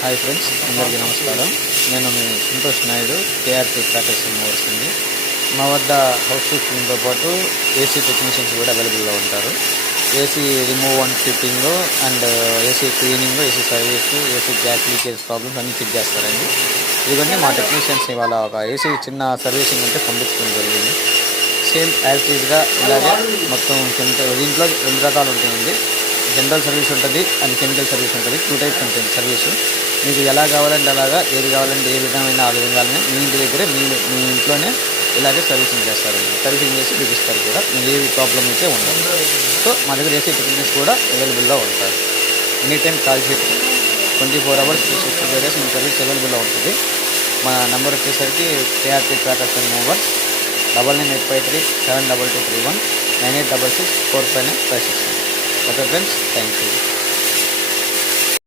Hi friends, అందరికీ నమస్కారం. నేను మీ Santosh Naidu, KRT trackers movers అండి. మా వద్ద హౌస్ షిఫ్టింగ్తో పాటు ఏసీ టెక్నీషియన్స్ కూడా అవైలబుల్లో ఉంటారు. AC remove and fitting and AC cleaning, AC service, AC gas leakage problems అన్నీ చెక్ చేస్తారండి. ఇవన్నీ మా టెక్నీషియన్స్ ఇవాళ ఒక ఏసీ చిన్న సర్వీసింగ్ అంటే పంపించడం జరిగింది. సేమ్ యాజ్ టీజ్గా ఇలాగే మొత్తం దీంట్లో 2 రకాలు ఉంటాయండి. జనరల్ సర్వీస్ ఉంటుంది అండ్ కెమికల్ సర్వీస్ ఉంటుంది. 2 టైప్స్ ఉంటుంది సర్వీసు. మీకు ఎలా కావాలంటే అలాగా, ఏది కావాలంటే ఏ విధమైన ఆ విధంగానే మీ ఇంటి దగ్గరే మీ ఇంట్లోనే ఇలాగే సర్వీసింగ్ చేస్తారండి. సర్వీసింగ్ చేసి మీకు ఇస్తారు కూడా. మీకు ఏ ప్రాబ్లం అయితే ఉండదు. సో మా దగ్గర ఏసీ టెక్నీషియన్స్ కూడా అవైలబుల్లో ఉంటారు. ఎనీ టైం కాల్ చేసి 24 hours 365 days మీ సర్వీస్ అవైలబుల్లో ఉంటుంది. మా నెంబర్ వచ్చేసరికి KRT trackers and movers 9985372231 9866459566. Okay friends, thank you.